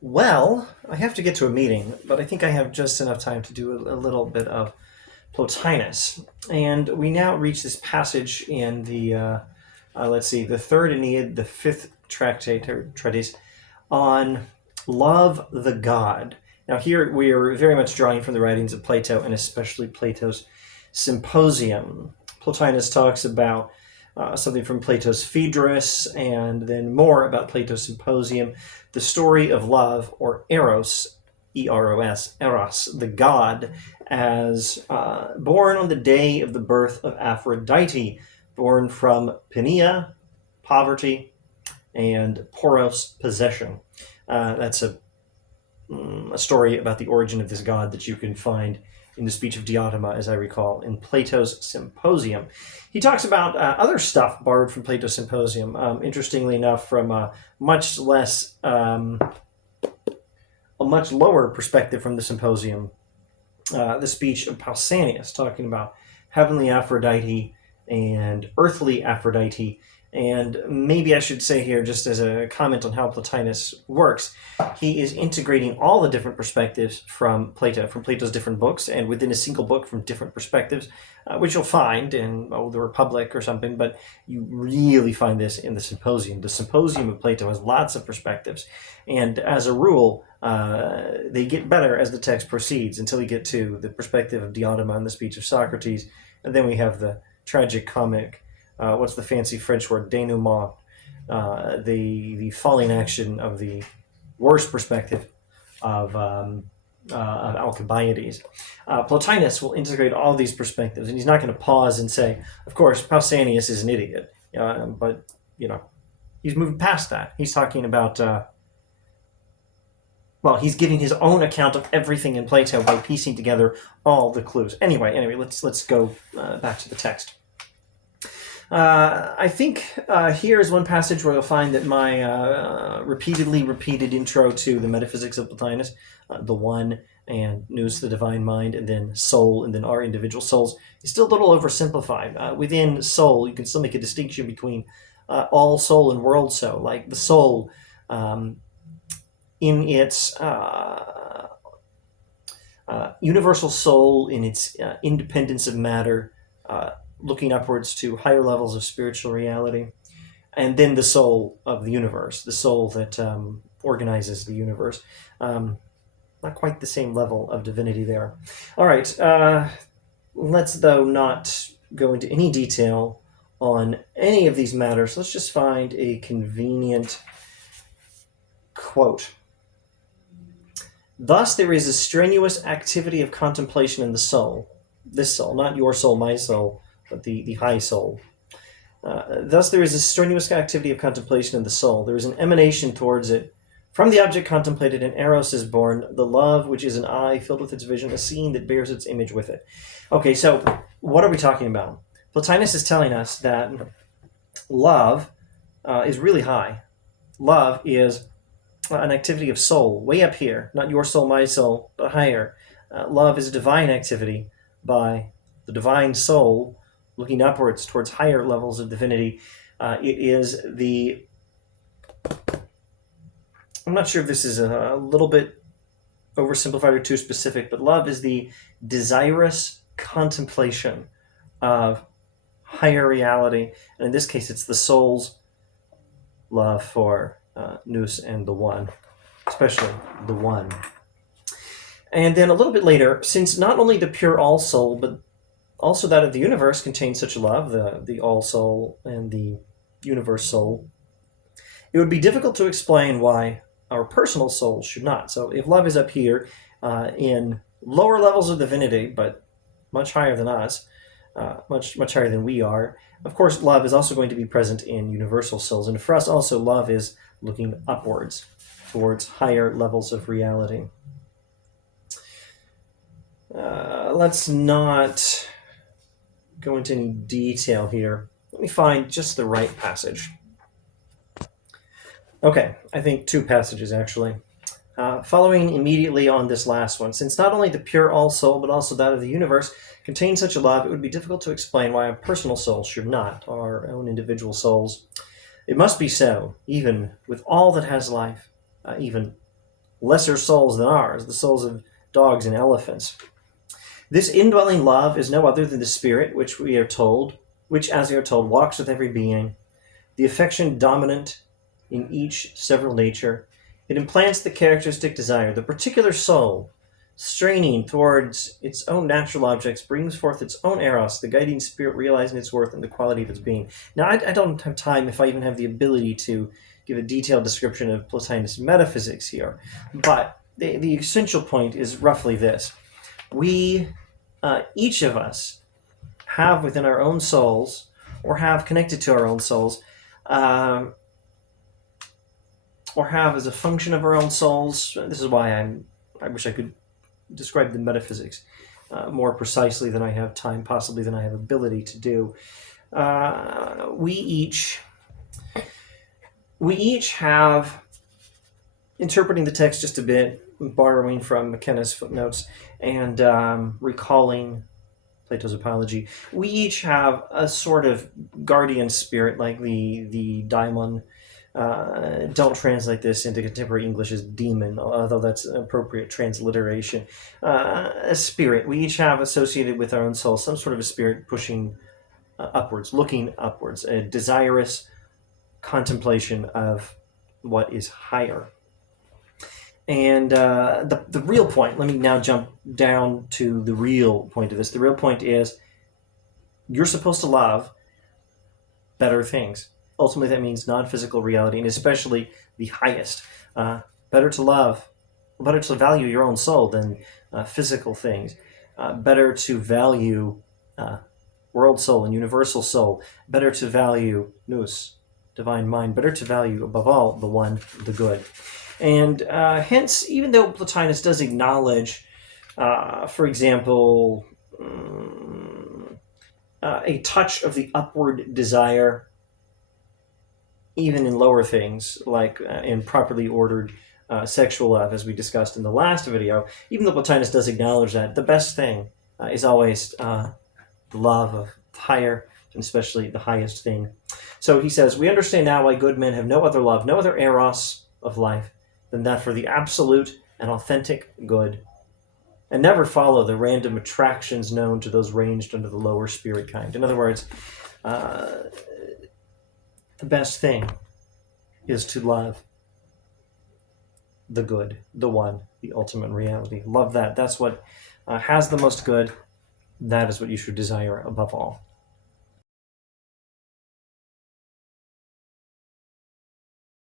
Well, I have to get to a meeting, but I think I have just enough time to do a little bit of Plotinus. And we now reach this passage in let's see, the third Aeneid, the fifth tractate or treatise on love the god. Now, here we are very much drawing from the writings of Plato, and especially Plato's Symposium. Plotinus talks about something from Plato's Phaedrus, and then more about Plato's Symposium, the story of love, or Eros, Eros, Eros, the god, as born on the day of the birth of Aphrodite, born from Penia, poverty, and Poros, possession. That's a story about the origin of this god that you can find in the speech of Diotima, as I recall, in Plato's Symposium. He talks about other stuff borrowed from Plato's Symposium, interestingly enough, from a much less, a much lower perspective from the Symposium. The speech of Pausanias, talking about heavenly Aphrodite and earthly Aphrodite. And maybe I should say here, just as a comment on how Plotinus works, he is integrating all the different perspectives from Plato, from Plato's different books, and within a single book from different perspectives, which you'll find in the Republic or something, but you really find this in the Symposium. The Symposium of Plato has lots of perspectives, and as a rule, they get better as the text proceeds until we get to the perspective of Diotima and the speech of Socrates, and then we have the tragic comic, what's the fancy French word, denouement, the falling action of the worst perspective of Alcibiades. Plotinus will integrate all these perspectives, and he's not going to pause and say, of course, Pausanias is an idiot, but, he's moving past that. He's talking about, he's giving his own account of everything in Plato by piecing together all the clues. Anyway, let's go back to the text. I think here is one passage where you'll find that my repeatedly repeated intro to the metaphysics of Plotinus, the one and nous, the divine mind, and then soul, and then our individual souls, is still a little oversimplified. Within soul, you can still make a distinction between all soul and world soul. Like the soul, in its universal soul, in its independence of matter, looking upwards to higher levels of spiritual reality, and then the soul of the universe, the soul that organizes the universe. Not quite the same level of divinity there. All right, let's, though, not go into any detail on any of these matters. Let's just find a convenient quote. Thus there is a strenuous activity of contemplation in the soul, this soul, not your soul, my soul, but the high soul. Thus there is a strenuous activity of contemplation in the soul. There is an emanation towards it. From the object contemplated, an eros is born, the love, which is an eye filled with its vision, a scene that bears its image with it. Okay, so what are we talking about? Plotinus is telling us that love is really high. Love is an activity of soul, way up here, not your soul, my soul, but higher. Love is a divine activity by the divine soul looking upwards towards higher levels of divinity. It is the... I'm not sure if this is a little bit oversimplified or too specific, but love is the desirous contemplation of higher reality. And in this case, it's the soul's love for nous and the one, especially the one. And then a little bit later, since not only the pure all-soul, but also that of the universe contains such a love, the all-soul and the universe soul, it would be difficult to explain why our personal souls should not. So if love is up here in lower levels of divinity, but much higher than us, much higher than we are, of course love is also going to be present in universal souls. And for us also, love is looking upwards towards higher levels of reality. Let's not go into any detail here. Let me find just the right passage. Okay, I think two passages, actually. Following immediately on this last one, since not only the pure all-soul, but also that of the universe, contain such a love, it would be difficult to explain why a personal soul should not, our own individual souls. It must be so, even with all that has life, even lesser souls than ours, the souls of dogs and elephants. This indwelling love is no other than the spirit which, as we are told, walks with every being, the affection dominant in each several nature. It implants the characteristic desire. The particular soul, straining towards its own natural objects, brings forth its own eros, the guiding spirit realizing its worth and the quality of its being. Now, I don't have time, if I even have the ability, to give a detailed description of Plotinus' metaphysics here, but the essential point is roughly this. We, each of us, have within our own souls, or have connected to our own souls, or have as a function of our own souls. This is why I wish I could describe the metaphysics more precisely than I have time, possibly than I have ability to do. We each have, interpreting the text just a bit, borrowing from McKenna's footnotes, and recalling Plato's Apology, we each have a sort of guardian spirit, like the daimon. Don't translate this into contemporary English as demon, although that's an appropriate transliteration. A spirit. We each have associated with our own soul some sort of a spirit pushing upwards, looking upwards, a desirous contemplation of what is higher. And the real point, let me now jump down to the real point of this. The real point is you're supposed to love better things. Ultimately, that means non-physical reality, and especially the highest. Better to value your own soul than physical things. Better to value world soul and universal soul. Better to value nous, divine mind. Better to value, above all, the one, the good. And hence, even though Plotinus does acknowledge, for example, a touch of the upward desire, even in lower things, like in properly ordered sexual love, as we discussed in the last video, even though Plotinus does acknowledge that, the best thing is always the love of higher, and especially the highest thing. So he says, we understand now why good men have no other love, no other eros of life than that for the absolute and authentic good, and never follow the random attractions known to those ranged under the lower spirit kind. In other words, the best thing is to love the good, the one, the ultimate reality. Love that. That's what has the most good. That is what you should desire above all.